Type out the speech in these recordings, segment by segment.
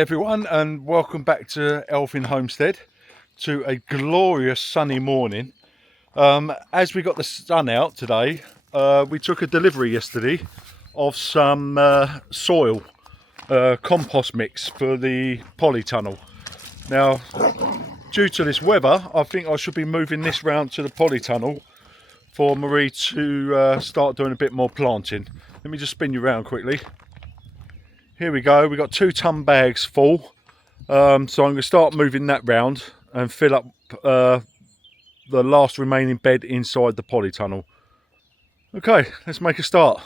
everyone, and welcome back to Elfin Homestead, to a glorious sunny morning. As we got the sun out today, we took a delivery yesterday of some soil compost mix for the polytunnel. Now, due to this weather, I think I should be moving this round to the polytunnel for Marie to start doing a bit more planting. Let me just spin you around quickly. Here we go, we've got 2-ton bags full, so I'm going to start moving that round and fill up the last remaining bed inside the polytunnel. Okay, let's make a start.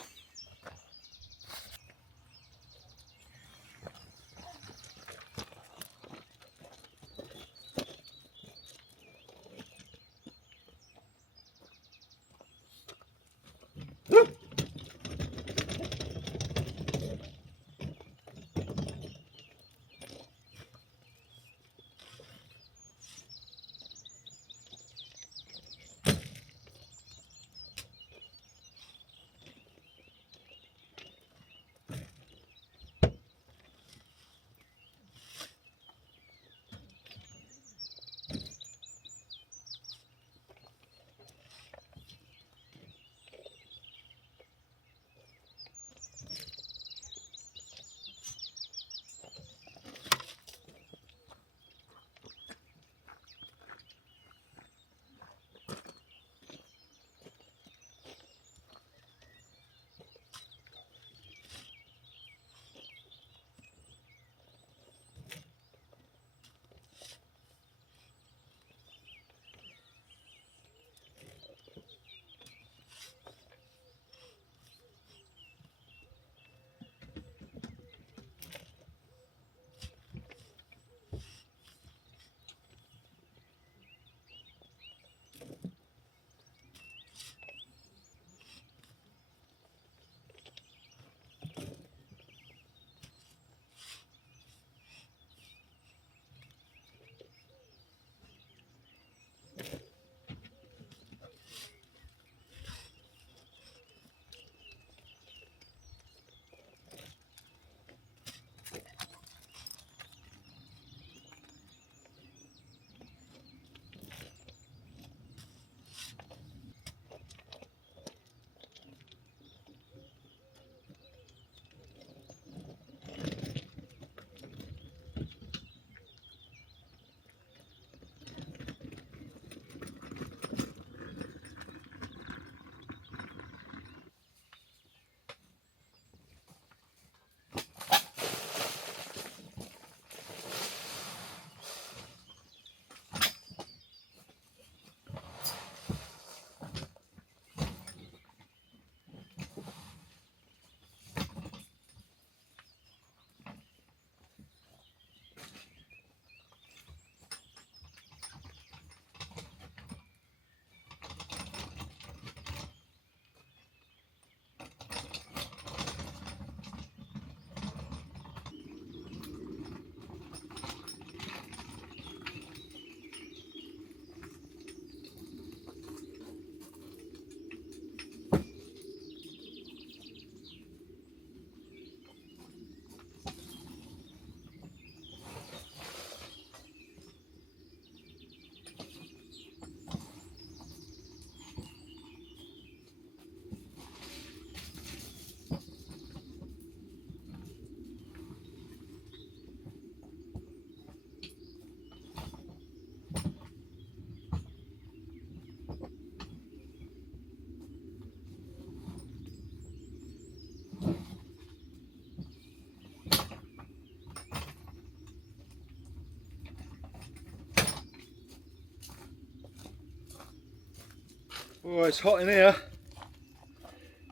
Oh, it's hot in here.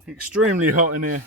Extremely hot in here.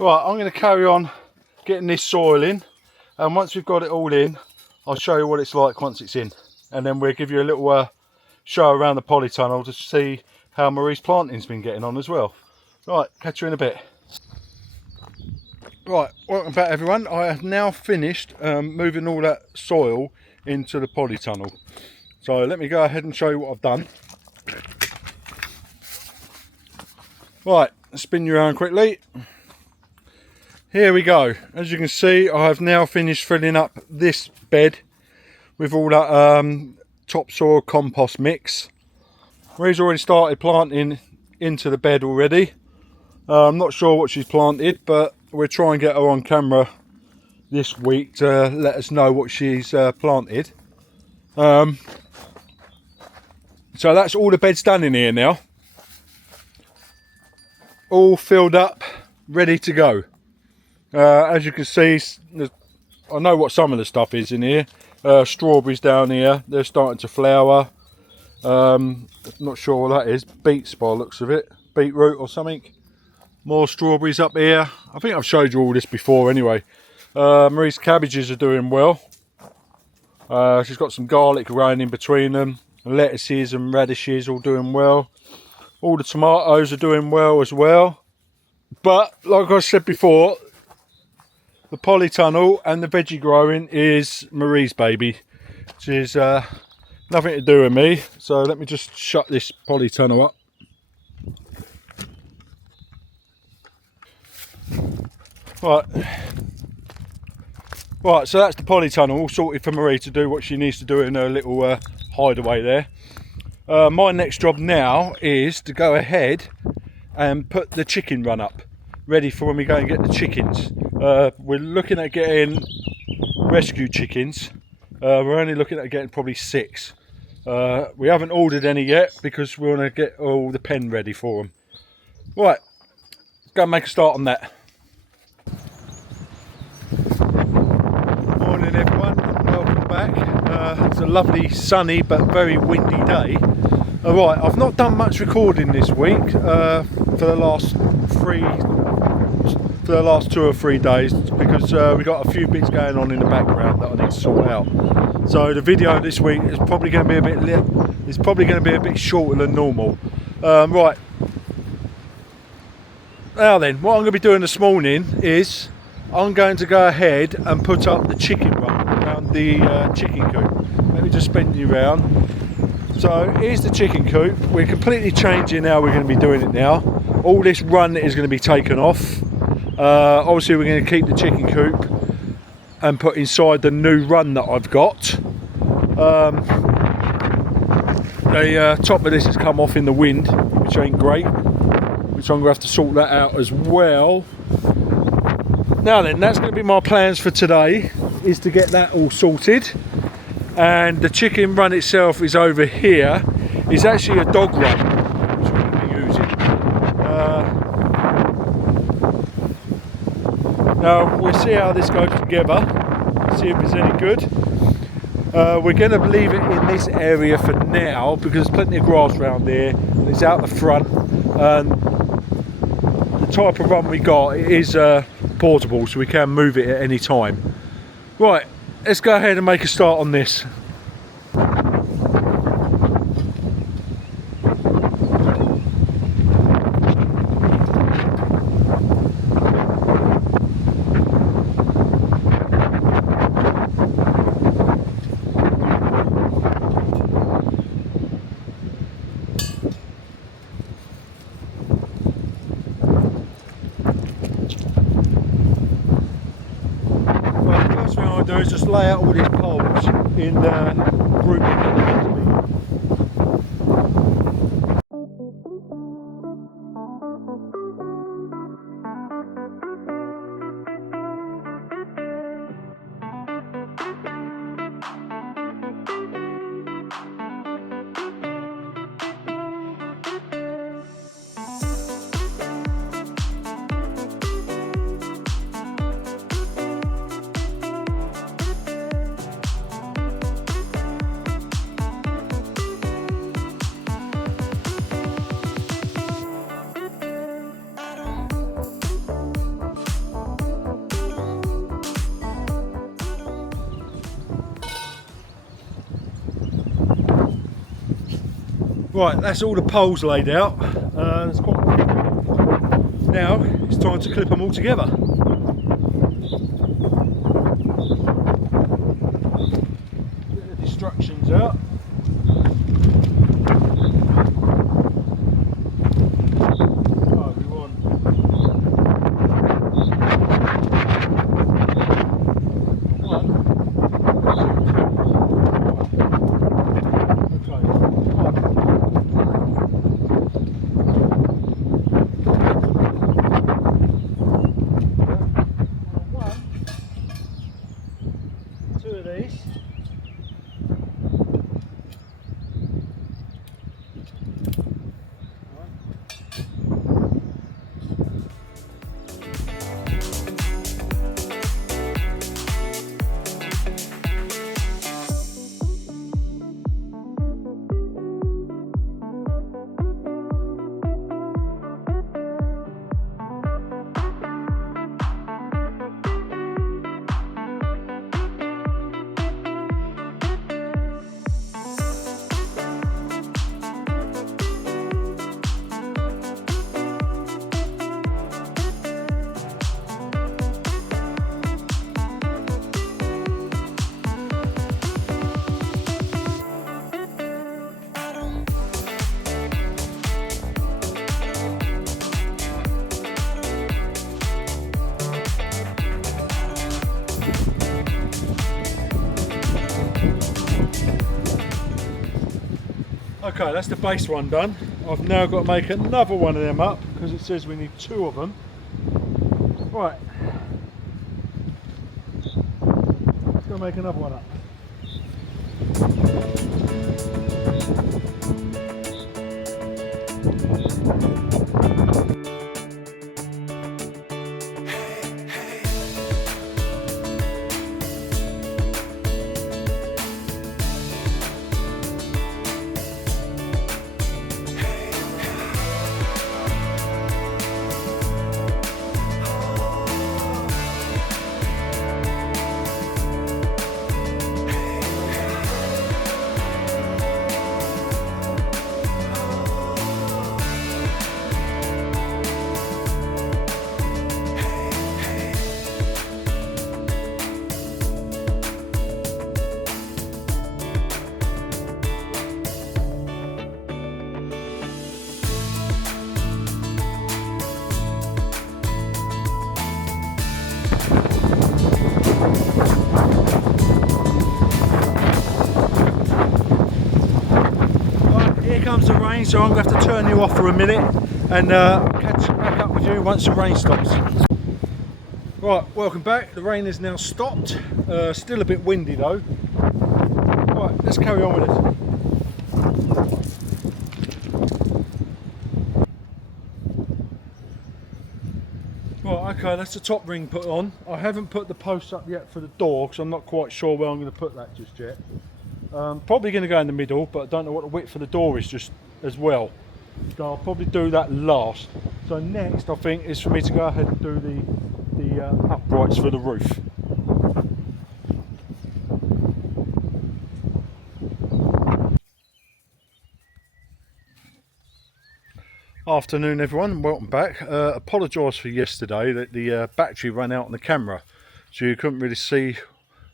Right, I'm going to carry on getting this soil in, and once we've got it all in, I'll show you what it's like once it's in, and then we'll give you a little show around the polytunnel to see how Marie's planting's been getting on as well. Right, catch you in a bit. Right, welcome back everyone. I have now finished moving all that soil into the polytunnel. So let me go ahead and show you what I've done. Right, spin you around quickly. Here we go. As you can see, I have now finished filling up this bed with all that topsoil compost mix. Marie's already started planting into the bed already. I'm not sure what she's planted, but we'll try and get her on camera this week to let us know what she's planted. So that's all the beds done in here now. All filled up, ready to go. As you can see, I know what some of the stuff is in here. Strawberries down here, they're starting to flower. Not sure what that is, beets by the looks of it, beetroot or something. More strawberries up here. I think I've showed you all this before anyway. Marie's cabbages are doing well. She's got some garlic growing in between them. Lettuces and radishes all doing well. All the tomatoes are doing well as well. But like I said before, the polytunnel and the veggie growing is Marie's baby. She's nothing to do with me. So let me just shut this polytunnel up. Right, so that's the polytunnel all sorted for Marie to do what she needs to do in her little hideaway there. My next job now is to go ahead and put the chicken run up, ready for when we go and get the chickens. We're looking at getting rescue chickens. We're only looking at getting probably 6. We haven't ordered any yet because we want to get all the pen ready for them. Right, let's go and make a start on that. Morning everyone, welcome back. It's a lovely sunny but very windy day. Right, I've not done much recording this week for the last 2 or 3 days because we've got a few bits going on in the background that I need to sort out. So the video this week is probably going to be a bit shorter than normal. Right, now then, what I'm going to be doing this morning is I'm going to go ahead and put up the chicken run around the chicken coop. Let me just spin you around. So here's the chicken coop. We're completely changing how we're going to be doing it now. All this run is going to be taken off. Obviously we're going to keep the chicken coop and put inside the new run that I've got. The top of this has come off in the wind, which ain't great, which I'm going to have to sort that out as well. Now then, that's going to be my plans for today, is to get that all sorted. And the chicken run itself is over here. It's actually a dog run, which we're going to be using. Now, we'll see how this goes together, see if it's any good. We're going to leave it in this area for now, because there's plenty of grass around here. It's out the front. And the type of run we got, it is portable, so we can move it at any time. Right, let's go ahead and make a start on this. Do is just lay out all these poles in grouping that they're meant to be. Right, that's all the poles laid out. Now it's time to clip them all together. Get the distractions out. Okay, that's the base one done. I've now got to make another one of them up because it says we need 2 of them. Right, let's go make another one up. Comes the rain, so I'm going to have to turn you off for a minute and catch back up with you once the rain stops. Right, welcome back. The rain has now stopped. Still a bit windy though. Right, let's carry on with it. Right, okay, that's the top ring put on. I haven't put the posts up yet for the door because I'm not quite sure where I'm going to put that just yet. Probably going to go in the middle, but I don't know what the width of the door is just as well. So I'll probably do that last. So next, I think, is for me to go ahead and do the uprights for the roof. Afternoon, everyone. Welcome back. Apologise for yesterday that the battery ran out on the camera, so you couldn't really see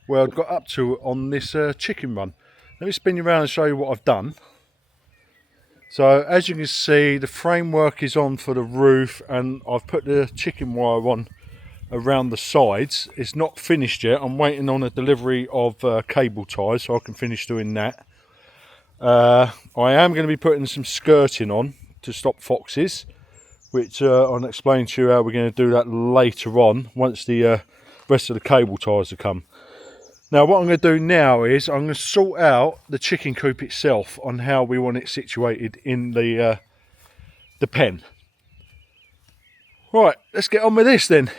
where I'd got up to on this chicken run. Let me spin you around and show you what I've done. So as you can see, the framework is on for the roof and I've put the chicken wire on around the sides. It's not finished yet. I'm waiting on a delivery of cable ties so I can finish doing that. I am going to be putting some skirting on to stop foxes, which I'll explain to you how we're going to do that later on once the rest of the cable ties have come. Now what I'm going to do now is I'm going to sort out the chicken coop itself on how we want it situated in the pen. Right, let's get on with this then.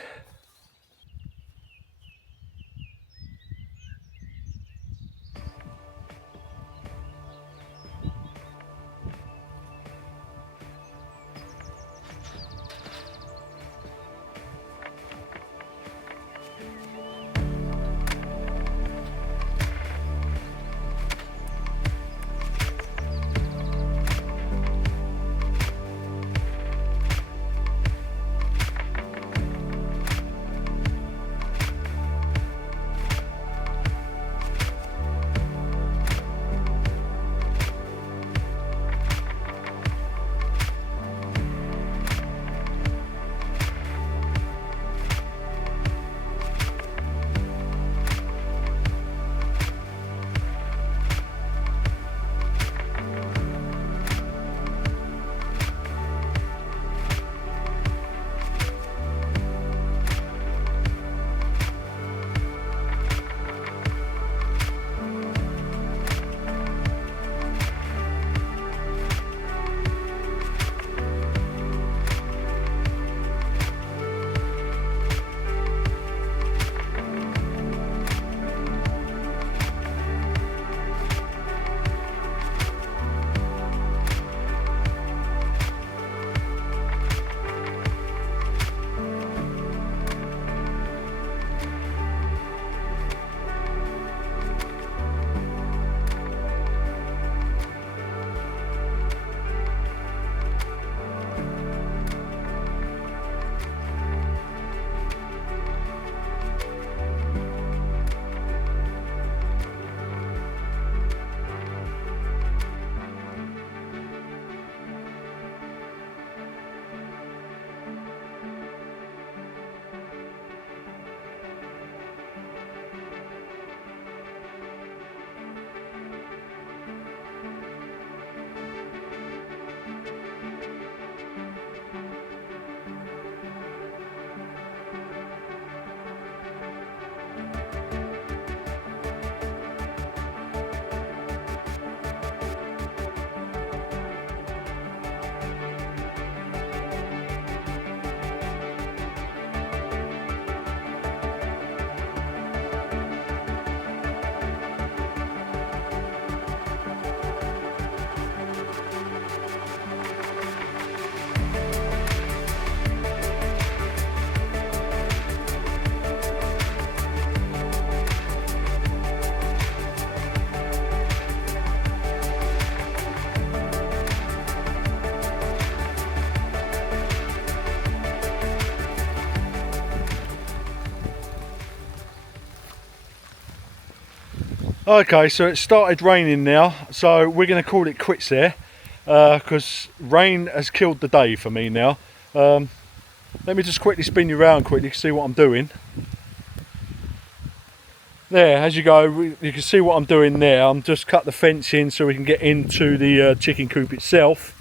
Okay, so it started raining now, so we're going to call it quits there, because rain has killed the day for me now. Let me just quickly spin you around quickly to see what I'm doing. There, as you go, you can see what I'm doing there. I'm just cut the fence in so we can get into the chicken coop itself,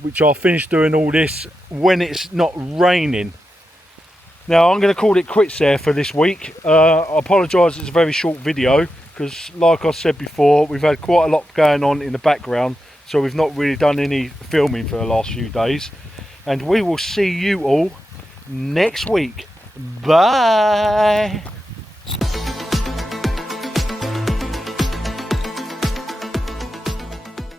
which I'll finish doing all this when it's not raining. Now I'm going to call it quits there for this week. I apologise, it's a very short video because, like I said before, we've had quite a lot going on in the background, so we've not really done any filming for the last few days. And we will see you all next week. Bye.